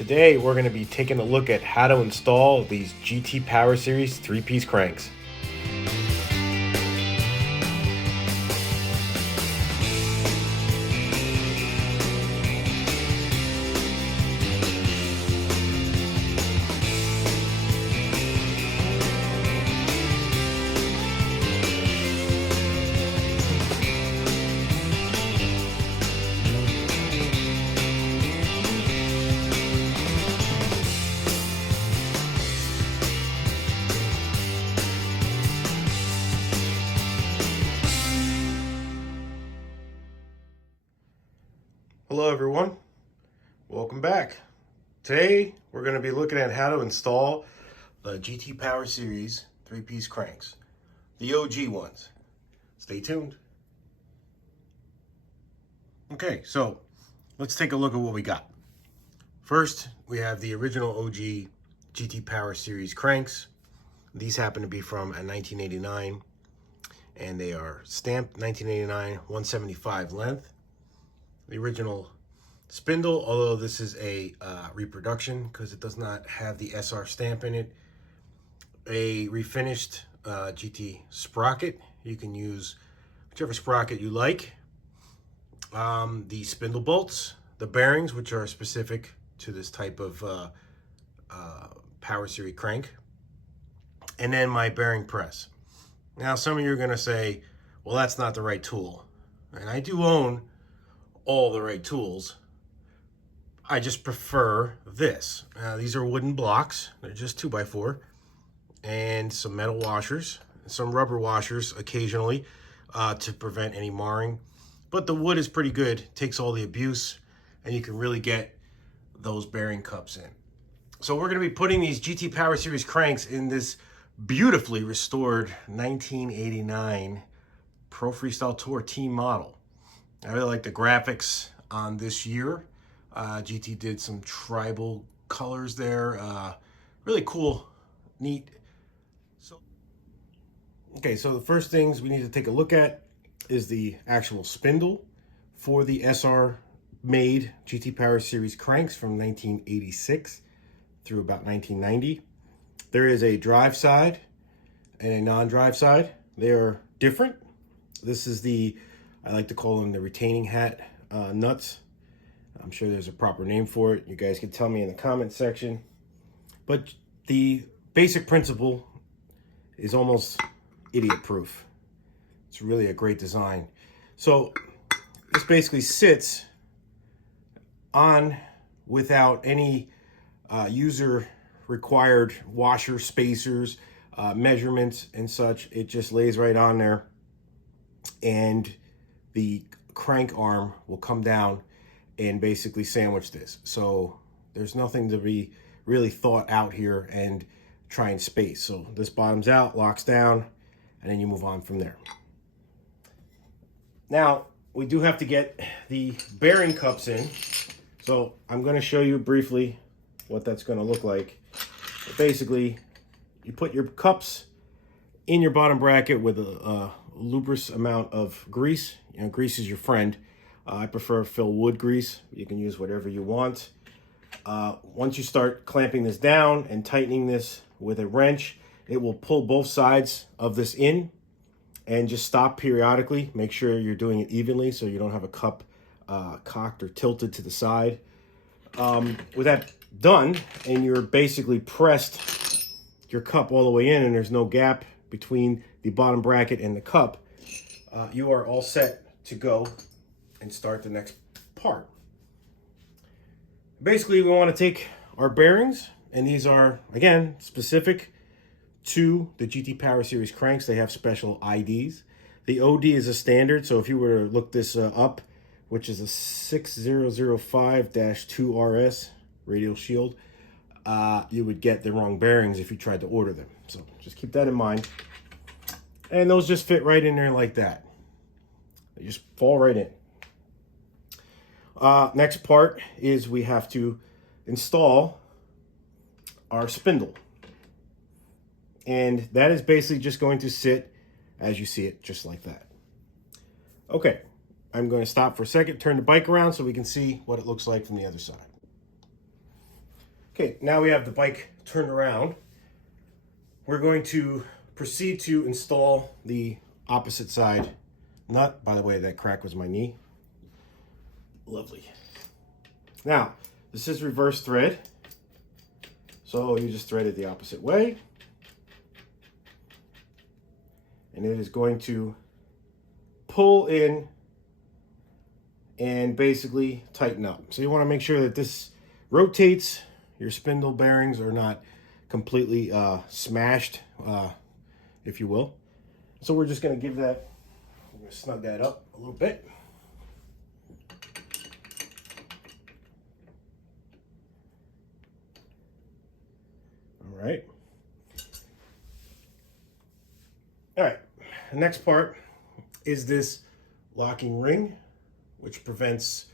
Today we're going to be taking a look at how to install these GT Power Series 3-piece cranks. Hello everyone, welcome back. Today we're going to be looking at how to install the GT Power Series 3-piece cranks, the OG ones. Stay tuned. Okay, so let's take a look at what we got. First, we have the original OG GT Power Series cranks. These happen to be from a 1989, and they are stamped 1989, 175 length. The original Spindle, although this is a reproduction because it does not have the SR stamp in it. A refinished GT sprocket. You can use whichever sprocket you like. The spindle bolts, the bearings, which are specific to this type of Power Series crank, and then my bearing press. Now, some of you are going to say, well, that's not the right tool. And I do own all the right tools. I just prefer this. These are wooden blocks. They're just 2x4, and some metal washers, some rubber washers occasionally to prevent any marring. But the wood is pretty good. It takes all the abuse, and you can really get those bearing cups in. So we're going to be putting these GT Power Series cranks in this beautifully restored 1989 Pro Freestyle Tour team model. I really like the graphics on this year. GT did some tribal colors there. Really cool, neat. Okay, so the first things we need to take a look at is the actual spindle for the SR made GT Power Series cranks from 1986 through about 1990. There is a drive side and a non-drive side. They are different. This is the, I like to call them the retaining hat nuts. I'm sure there's a proper name for it. You guys can tell me in the comment section. But the basic principle is almost idiot-proof. It's really a great design. So this basically sits on without any user-required washer spacers, measurements, and such. It just lays right on there, and the crank arm will come down and basically sandwich this. So there's nothing to be really thought out here and try and space. So this bottoms out, locks down, and then you move on from there. Now, we do have to get the bearing cups in. So I'm going to show you briefly what that's going to look like. But basically, you put your cups in your bottom bracket with a lubricous amount of grease. You know, grease is your friend. I prefer Phil Wood grease. You can use whatever you want. Once you start clamping this down and tightening this with a wrench, it will pull both sides of this in, and just stop periodically. Make sure you're doing it evenly so you don't have a cup cocked or tilted to the side. With that done, and you're basically pressed your cup all the way in and there's no gap between the bottom bracket and the cup, you are all set to go and start the next part. Basically, we want to take our bearings, and these are, again, specific to the GT Power Series cranks. They have special IDs. The OD is a standard, so if you were to look this up, which is a 6005-2RS radial shield, you would get the wrong bearings if you tried to order them. So just keep that in mind. And those just fit right in there like that. They just fall right in. Next part is we have to install our spindle. And that is basically just going to sit as you see it, just like that. Okay, I'm going to stop for a second, turn the bike around so we can see what it looks like from the other side. Okay, now we have the bike turned around. We're going to proceed to install the opposite side nut. By the way, that crack was my knee. Lovely. Now, this is reverse thread. So you just thread it the opposite way. And it is going to pull in and basically tighten up. So you want to make sure that this rotates. Your spindle bearings are not completely smashed, if you will. So we're just going to give that, I'm going to snug that up a little bit. All right. All right, the next part is this locking ring, which prevents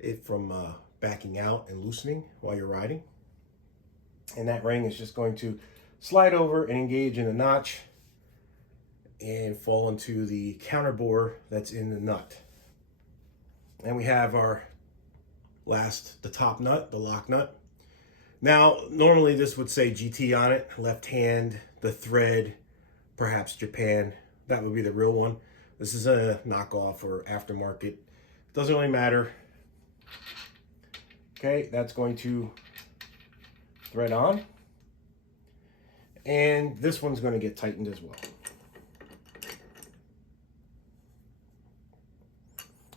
it from backing out and loosening while you're riding. And that ring is just going to slide over and engage in a notch and fall into the counter bore that's in the nut. And we have our the top nut, the lock nut. Now, normally this would say GT on it, left hand, the thread, perhaps Japan. That would be the real one. This is a knockoff or aftermarket. Doesn't really matter. Okay, that's going to thread on. And this one's going to get tightened as well.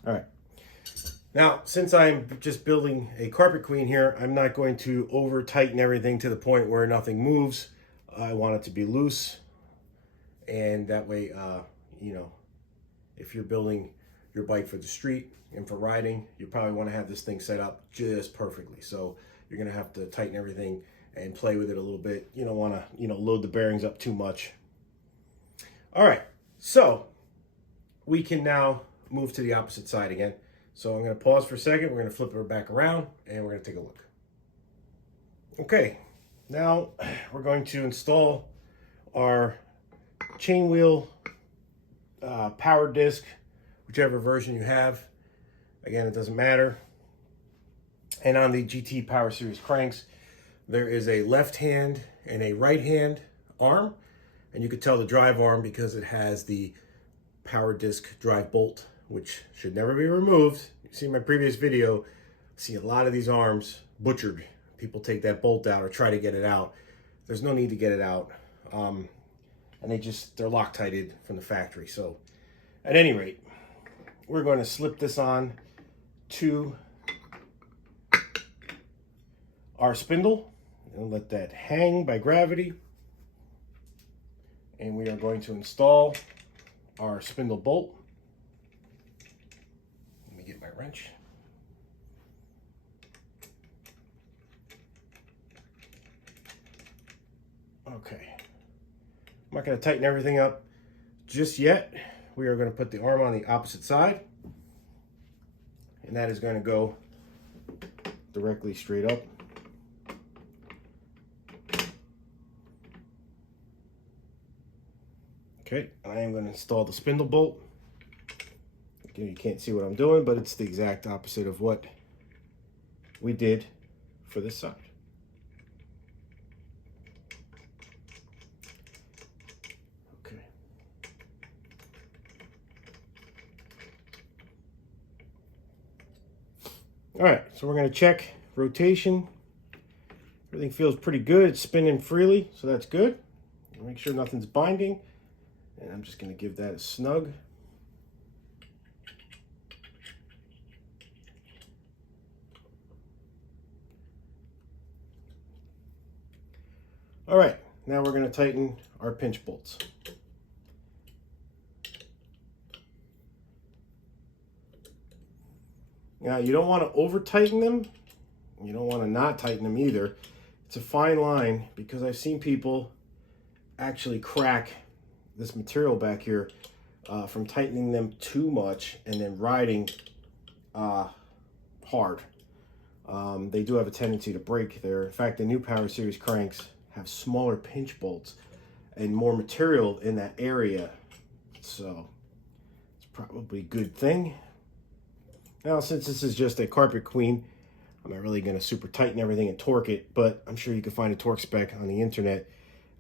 All right. Now, since I'm just building a carpet queen here, I'm not going to over tighten everything to the point where nothing moves. I want it to be loose. And that way, you know, if you're building your bike for the street and for riding, you probably want to have this thing set up just perfectly. So you're going to have to tighten everything and play with it a little bit. You don't want to, you know, load the bearings up too much. All right, so we can now move to the opposite side again. So I'm going to pause for a second. We're going to flip it back around and we're going to take a look. Okay, now we're going to install our chain wheel power disc, whichever version you have. Again, it doesn't matter. And on the GT Power Series cranks, there is a left hand and a right hand arm. And you could tell the drive arm because it has the power disc drive bolt, which should never be removed. You see my previous video, see a lot of these arms butchered. People take that bolt out or try to get it out. There's no need to get it out. And they're Loctited from the factory. So at any rate, we're going to slip this on to our spindle and let that hang by gravity. And we are going to install our spindle bolt. Let me get my wrench. Okay. I'm not going to tighten everything up just yet. We are going to put the arm on the opposite side. And that is going to go directly straight up. Okay, and I am going to install the spindle bolt. Again, you can't see what I'm doing, but it's the exact opposite of what we did for this side. Okay. All right, so we're going to check rotation. Everything feels pretty good. It's spinning freely, so that's good. Make sure nothing's binding. And I'm just going to give that a snug. All right, now we're going to tighten our pinch bolts. Now, you don't want to over tighten them. You don't want to not tighten them either. It's a fine line because I've seen people actually crack this material back here from tightening them too much and then riding hard. They do have a tendency to break there. In fact, the new Power Series cranks have smaller pinch bolts and more material in that area. So it's probably a good thing. Now, since this is just a carpet queen, I'm not really going to super tighten everything and torque it, but I'm sure you can find a torque spec on the internet.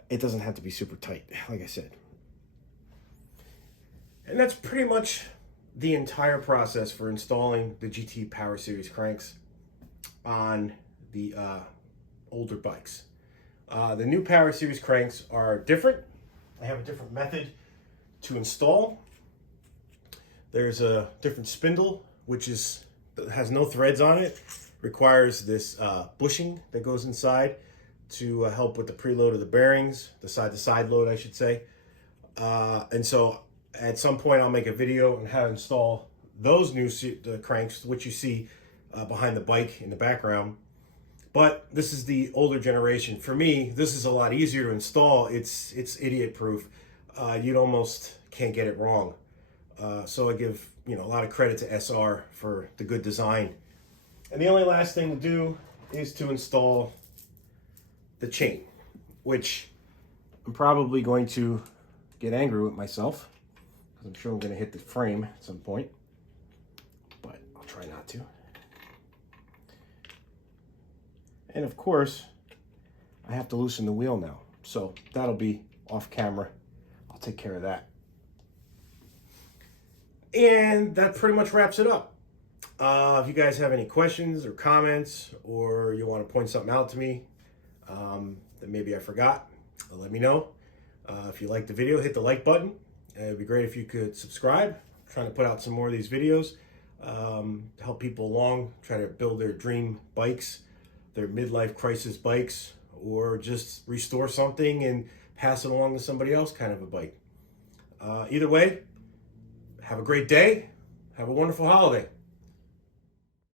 It doesn't have to be super tight, like I said. And that's pretty much the entire process for installing the GT Power Series cranks on the older bikes. The new Power Series cranks are different. I have a different method to install. There's a different spindle, which has no threads on it. Requires this bushing that goes inside to help with the preload of the bearings, the side-to-side load, I should say. And so at some point I'll make a video on how to install those new cranks, which you see behind the bike in the background. But this is the older generation. For me, this is a lot easier to install. It's idiot proof. You'd almost can't get it wrong. So I give a lot of credit to SR for the good design. And the only last thing to do is to install the chain, which I'm probably going to get angry with myself, because I'm sure I'm going to hit the frame at some point, but I'll try not to. And of course, I have to loosen the wheel now, so that'll be off camera. I'll take care of that. And that pretty much wraps it up. If you guys have any questions or comments, or you want to point something out to me that maybe I forgot, let me know. If you like the video, hit the like button. It'd be great if you could subscribe. I'm trying to put out some more of these videos to help people along, try to build their dream bikes, their midlife crisis bikes, or just restore something and pass it along to somebody else kind of a bike. Either way, have a great day. Have a wonderful holiday.